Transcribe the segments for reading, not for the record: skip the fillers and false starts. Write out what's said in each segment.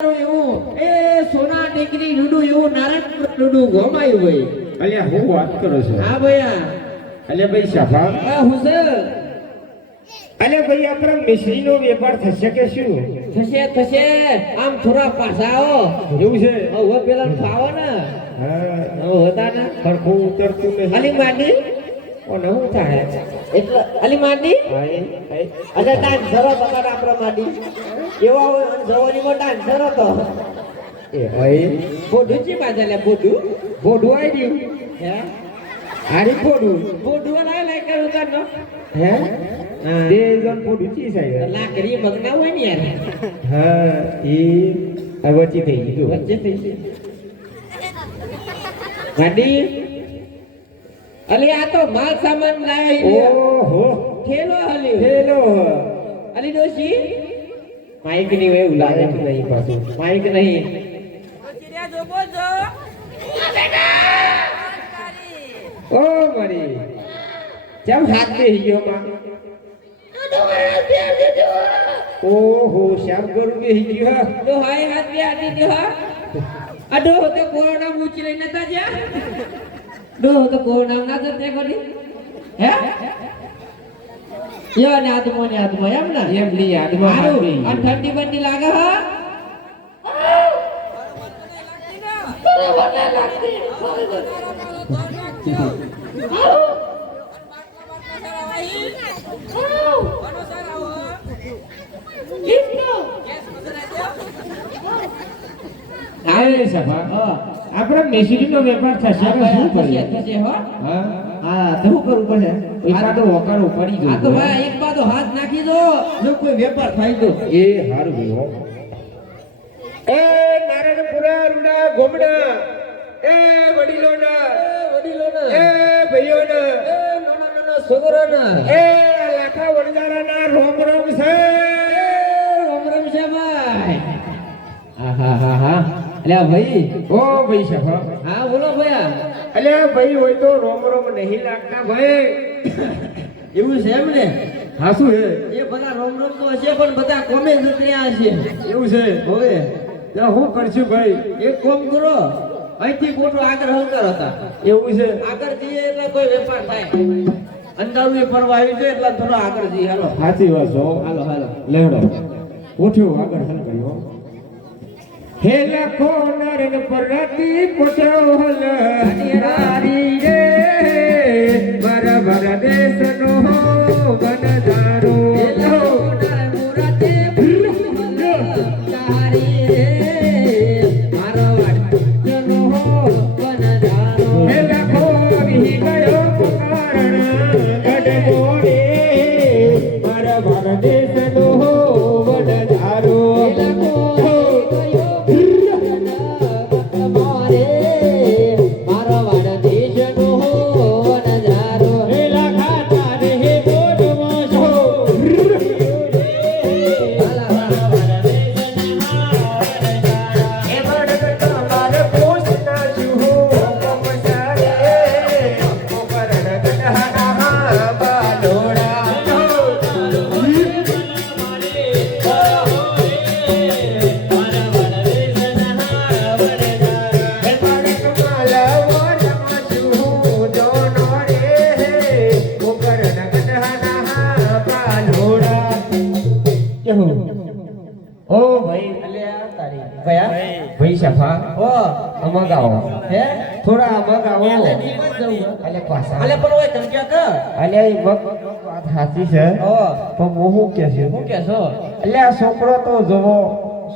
એવું એ સોના ટેકરી લૂડુ એવું નારાયણપુર લૂડુ ગમાયું ભાઈ. અલ્યા હું વાત કરો છો? હા ભૈયા. અલ્યા ભાઈ શાફા, હા હુસેન. અલ્યા ભાઈ આપણા મિશ્રીનો વેપાર થશે કે શું? થશે થશે. આમ થોડા પાછા આવો. એવું છે? હવે પેલા ફાવો ને. હા હવે હતા ને ખડખું ઉતરતું નહીં. અલી માંડી ઓને હું થાય એટલે અલી માંડી અલે ડાન્સર તમારા આપણા માંડી એવા હોય અને જવાનીમાં ડાન્સર હતો એ ભાઈ બોડું ચી બાજુ લે બોડું બોડું આવી ગયું. હે આરી બોડું બોડું લાય કરું તને હે હા તે જણ બોડું ચી સાહેબ. લાકડી મગના હોય ને યાર હા એ વચ્ચે થઈ ગયું. વચ્ચે થઈ છે ગાડી અલી આ તો માલ સામાન લાવી ઓહો ઠેલો હલી હેલો અલી ડોશી માઈક ની એવું લાગે નહીં પાછું. માઈક નહીં ઓ મારી કેમ હાથ દે ગયો માં? ઓહો શ્યામ કરું કે ગયો હા. તો હાય હાથ બે આટી દે હા અડો તો કોરોના મૂચી લઈને તા જા ડો તો કોરોના ના જતે કોની હે યો ને આદમો એમ ને એમ લી આદમાં હાથ દે આ ઠંડી બંડી લાગે હા આપડે મિશ્રીનો વેપાર થશે કે શું કરીએ? થશે હો હા હા તો શું કરવું પડે એકાદો વકારો પડી આ તો ગયો. ભાઈ એક બાજુ હાથ નાખી દો જો કોઈ વેપાર થાય તો એ હારું ભાઈ હો. એ નારાયણપુરા રૂડા ગોમડા એ વડીલોના એ ભાઈઓના નાના છોકરાના એ લાખા વણજારાના રોમ રોમ છે. રામ છે ભાઈ હા અલ્યા ભાઈ ઓ ભાઈ સફા હા બોલો ભૈયા અલ્યા ભાઈ હોય તો રોમ રોમ નહીં લાગતા ભાઈ. એવું છે એમ ને હા શું હે? એ બધા રોમ રોમ તો હશે પણ બધા કોમેન્ટ ઉતર્યા હશે એવું છે? હવે ત્યાં હું કરશું ભાઈ? એક કામ કરો અહીંથી મોટો આગળ હલકાર હતા એવું છે? આગળ જઈએ એટલે કોઈ વેપાર થાય અંધારું ફરવા આવી છે એટલે થોડો આગળ જઈએ હાલો સાચી વાત છો. હાલો હાલો લેવડો ઉઠ્યો આગળ હલ કર્યો. હે લખો નરન પરતી પોટ્યો હલ હરિયારી રે બરાબર દેશનો વનધારો હે લખો વિહી ગયો પુકારણ ગઢ મોડે બરાબર દેશનો વનધારો ઓ ભાઈ અલ્યા તારી ભયા ભાઈ સફા ઓ અમગાવો હે થોડા અમગાવો. એટલે જીવન જવું અલે પાછા અલે પણ ઓય તમે ક્યાં કર અલે એ વાત સાચી છે ઓ પણ હું કે છે શું કે છો એટલે આ છોકરો તો જોવો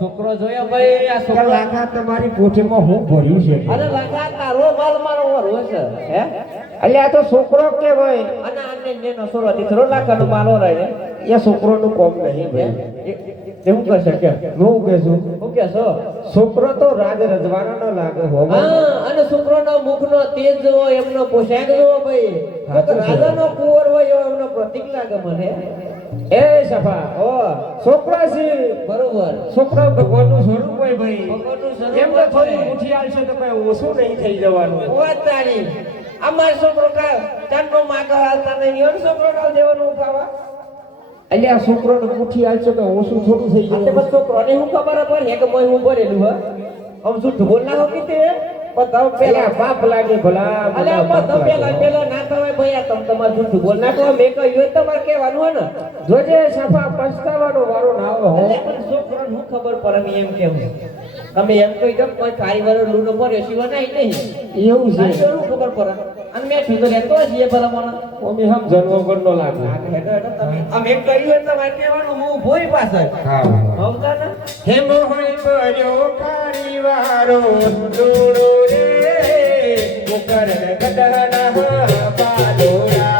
છોકરો જોયો ભાઈ આ કે છોકરો લાખા તમારી કોઠીમાં હું ભર્યું છે. અરે લગા તારો માલ મારો વરો છે હે એટલે આ તો છોકરો કેવાય. અને આને નેનો સોરવાથી થોડો લાખાનો માલો રહે એ છોકરોનું કોમ નહીં ભાઈ. એવું કરશે કે હું કે છું શું કે છો છોકરો તો રાજ રજવાડા નો લાગે હો. હા અને છોકરોનો મુખનો તેજ જોવો એમનો પોશાક જોવો ભાઈ સાચું છે. રાજાનો કુંવર હોય એવો એમનો પ્રતીક લાગે મને એ સફા ઓ છોકરા છે બરોબર છોકરા ભગવાનનું સ્વરૂપ હોય ભાઈ. ભગવાનનું સ્વરૂપ એમ તો થોડું હોય. ઉઠી આવશે તો કઈ ઓછું નહીં થઈ જવાનું. વાત તારી અમાર છોકરો કા ચાંદનો માગા હાલતા નહીં એનો છોકરો કાલ દેવાનું ખાવા અલ્યા છોકરોને પૂછી આલશો તો ઓછું થોડું થઈ આ તે જાય બસ છોકરોને હું ખબર પડે કે મોય હું ભરેલું હ આમ જૂઠું બોલ ના હો કીતે પણ તમે પેલા પેલા પાપ લાગે ભલા અલે આમાં તો પેલા ના થવાય ભૈયા તમે તમારે જૂઠું બોલ ના કહો મેં કહ્યું તમારે કહેવાનું હોય ને જોજે સફા પછતાવાનો વારો ના આવે હો અલે પણ છોકરાને હું ખબર પડે મેં એમ કેવું તમે એમ કહી દો કોઈ કારીગરો લૂનો ભર્યો સિવાય નહીં એવું છે શું ખબર પડે અને મેં કીધું લેતો જ એ ભલા મને ઓમી હમ જન્મ કરનો લાગે આમ એમ કહ્યું હોય તમારે કહેવાનું હું ભોય પાછળ હા સમજા ને હે મોહન ભર્યો કારીવારો દોડો રે મુકર ગદના પાલોરા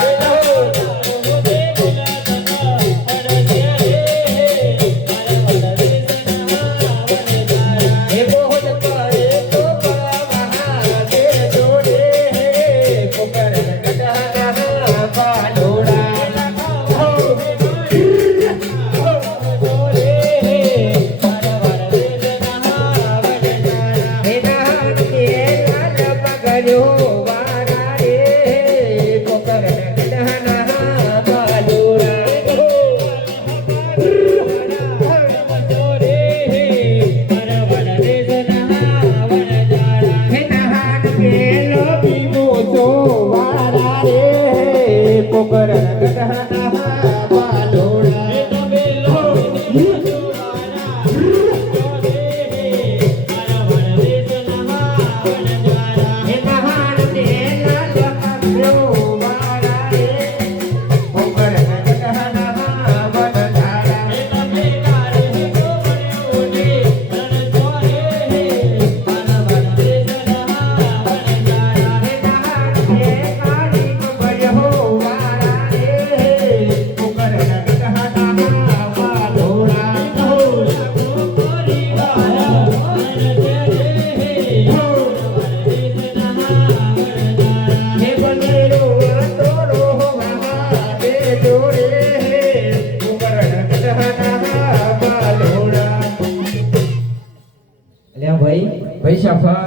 ભાઈ સફા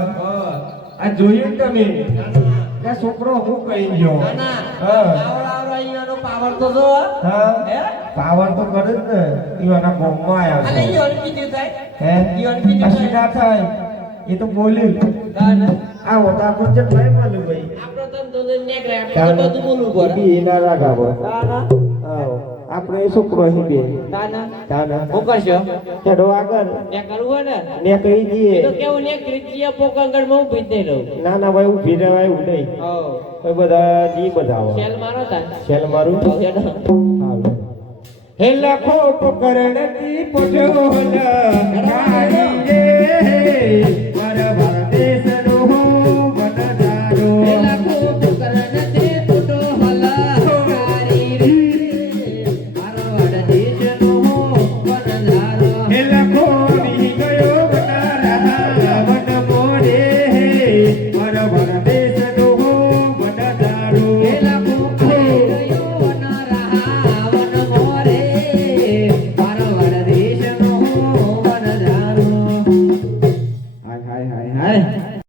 આ જોયું ને તમે આ છોકરો હું કહી ગયો પાવર તો જો હા હે પાવર તો કરે જ ને ઈવાના બોમ્બમાં અલે આવ્યો ઈ ઓન કીધું થાય હે ઈવન કીધું અસી ના થાય એ તો બોલ્યું ગાના આ હોતા કોણ ભાઈ માલું ભાઈ આપણો તો દોને નેકરે આપણે તો બધું બોલવું પડે બી ના રાખાવો ગાના આવો આપણે છોકરો અહીં બે ગાના તાના હું કરશો હેડો આગળ ને કરવું ને ને કહી દઈએ તો કેવું ને ક્રિચિયા પોકાંગડ માં ઉભી દઈ રહું ના ના ભાઈ ઊભી રહેવાય એવું નહીં હો કોઈ બધા જી બધાવો સેલ મારો તા શેલ મારું તો હેડો આવે હે લખો પકરણ દી પજોલ કાઈ રે